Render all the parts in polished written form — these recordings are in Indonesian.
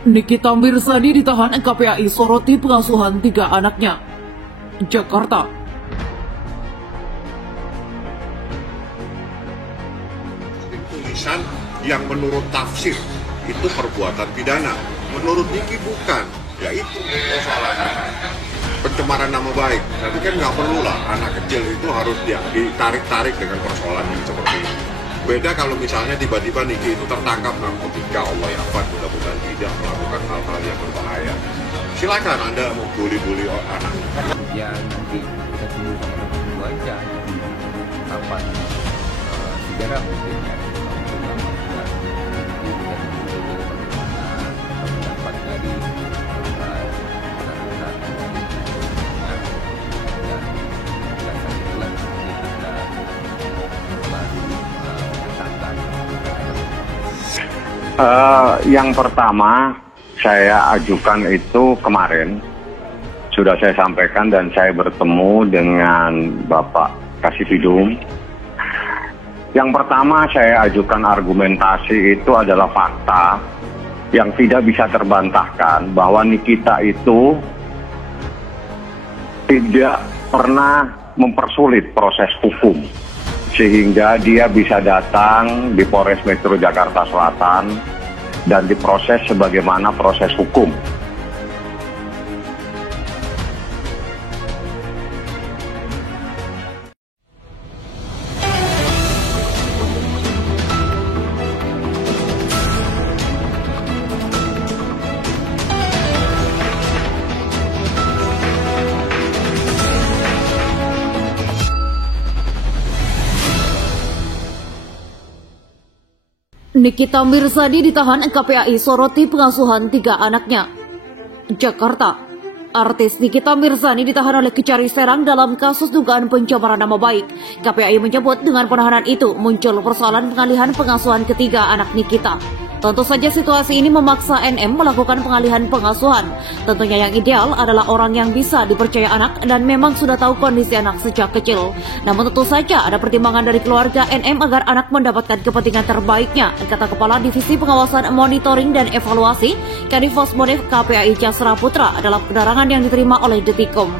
Nikita Mirzani ditahan KPAI soroti pengasuhan 3 anaknya. Jakarta. Tulisan yang menurut tafsir itu perbuatan pidana, menurut Niki bukan, ya itu persoalannya. Pencemaran nama baik, tapi kan nggak perlu lah anak kecil itu harus ditarik-tarik dengan persoalan yang seperti ini. Beda kalau misalnya tiba-tiba Niki itu tertangkap narkotika, Allah ya Pak, mudah-mudahan tidak melakukan hal-hal yang berbahaya. Silakan Anda mau bully anak. Ya nanti kita tunggu sama-sama dulu aja kapan sejarah mungkin ya. Pendapat dari yang pertama saya ajukan itu kemarin sudah saya sampaikan dan saya bertemu dengan Bapak Kasifidum. Yang pertama saya ajukan argumentasi itu adalah fakta yang tidak bisa terbantahkan bahwa Nikita itu tidak pernah mempersulit proses hukum sehingga dia bisa datang di Polres Metro Jakarta Selatan dan diproses sebagaimana proses hukum. Nikita Mirzani ditahan KPAI soroti pengasuhan 3 anaknya. Jakarta. Artis Nikita Mirzani ditahan oleh Kejari Serang dalam kasus dugaan pencemaran nama baik. KPAI menyebut dengan penahanan itu muncul persoalan pengalihan pengasuhan ketiga anak Nikita. Tentu saja situasi ini memaksa NM melakukan pengalihan pengasuhan. Tentunya yang ideal adalah orang yang bisa dipercaya anak dan memang sudah tahu kondisi anak sejak kecil. Namun tentu saja ada pertimbangan dari keluarga NM agar anak mendapatkan kepentingan terbaiknya, kata Kepala Divisi Pengawasan Monitoring dan Evaluasi Kadifos Monif KPAI Jasra Putra dalam keterangan yang diterima oleh Detikom.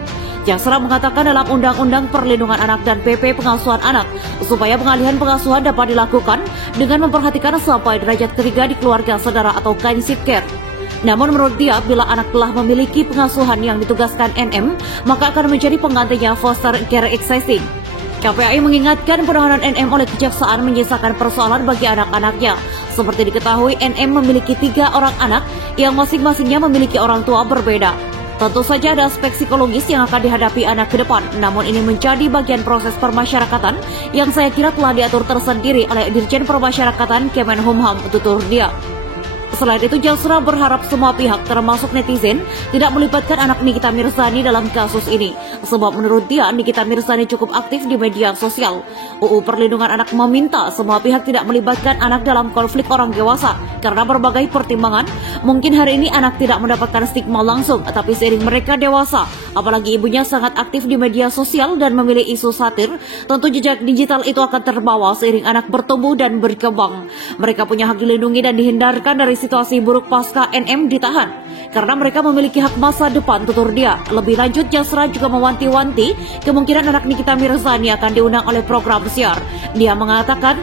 Jasra mengatakan dalam Undang-Undang Perlindungan Anak dan PP Pengasuhan Anak, supaya pengalihan pengasuhan dapat dilakukan dengan memperhatikan sampai derajat ketiga di keluarga saudara atau kinship care. Namun menurut dia, bila anak telah memiliki pengasuhan yang ditugaskan NM, maka akan menjadi penggantinya foster care accessing. KPAI mengingatkan penahanan NM oleh kejaksaan menyisakan persoalan bagi anak-anaknya. Seperti diketahui, NM memiliki 3 orang anak yang masing-masingnya memiliki orang tua berbeda. Tentu saja ada aspek psikologis yang akan dihadapi anak ke depan, namun ini menjadi bagian proses permasyarakatan yang saya kira telah diatur tersendiri oleh Dirjen Permasyarakatan Kemenhumham, tutur dia. Selain itu, Jasra berharap semua pihak termasuk netizen tidak melibatkan anak Nikita Mirzani dalam kasus ini. Sebab menurut dia, Nikita Mirzani cukup aktif di media sosial. UU Perlindungan Anak meminta semua pihak tidak melibatkan anak dalam konflik orang dewasa. Karena berbagai pertimbangan, mungkin hari ini anak tidak mendapatkan stigma langsung, tapi seiring mereka dewasa, apalagi ibunya sangat aktif di media sosial dan memilih isu satir, tentu jejak digital itu akan terbawa seiring anak bertumbuh dan berkembang. Mereka punya hak dilindungi dan dihindarkan dari situasi buruk pasca NM ditahan, karena mereka memiliki hak masa depan, tutur dia. Lebih lanjut, Jasra juga mewanti-wanti kemungkinan anak Nikita Mirzani akan diundang oleh program siar. Dia mengatakan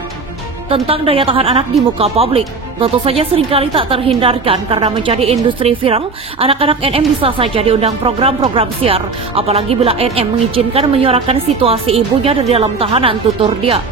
tentang daya tahan anak di muka publik. Tentu saja seringkali tak terhindarkan karena menjadi industri viral, anak-anak NM bisa saja diundang program-program siar, apalagi bila NM mengizinkan menyuarakan situasi ibunya dari dalam tahanan, tutur dia.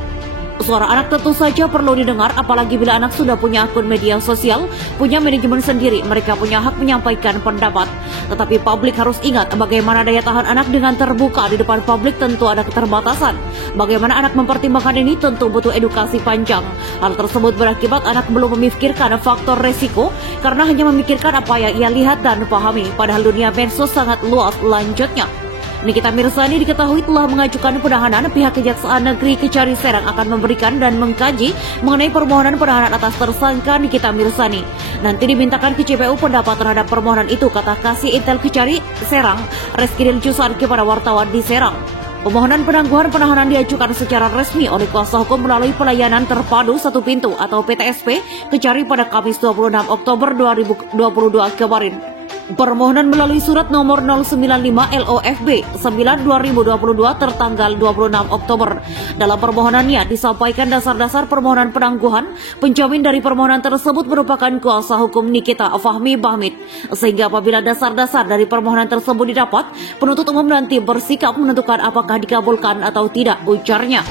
Suara anak tentu saja perlu didengar, apalagi bila anak sudah punya akun media sosial, punya manajemen sendiri, mereka punya hak menyampaikan pendapat. Tetapi publik harus ingat bagaimana daya tahan anak dengan terbuka di depan publik tentu ada keterbatasan. Bagaimana anak mempertimbangkan ini tentu butuh edukasi panjang. Hal tersebut berakibat anak belum memikirkan faktor resiko karena hanya memikirkan apa yang ia lihat dan pahami. Padahal dunia medsos sangat luas, lanjutnya. Nikita Mirzani diketahui telah mengajukan penahanan. Pihak Kejaksaan Negeri Kejari Serang akan memberikan dan mengkaji mengenai permohonan penahanan atas tersangka Nikita Mirzani. Nanti dimintakan ke JPU pendapat terhadap permohonan itu, kata Kasih Intel Kejari Serang, Reski Diljusar kepada wartawan di Serang. Permohonan penangguhan penahanan diajukan secara resmi oleh kuasa hukum melalui pelayanan terpadu satu pintu atau PTSP Kejari pada Kamis 26 Oktober 2022 kemarin. Permohonan melalui surat nomor 095 LOFB 9/2022 tertanggal 26 Oktober. Dalam permohonannya disampaikan dasar-dasar permohonan penangguhan. Penjamin dari permohonan tersebut merupakan kuasa hukum Nikita Fahmi Bahmid. Sehingga apabila dasar-dasar dari permohonan tersebut didapat, penuntut umum nanti bersikap menentukan apakah dikabulkan atau tidak, ujarnya.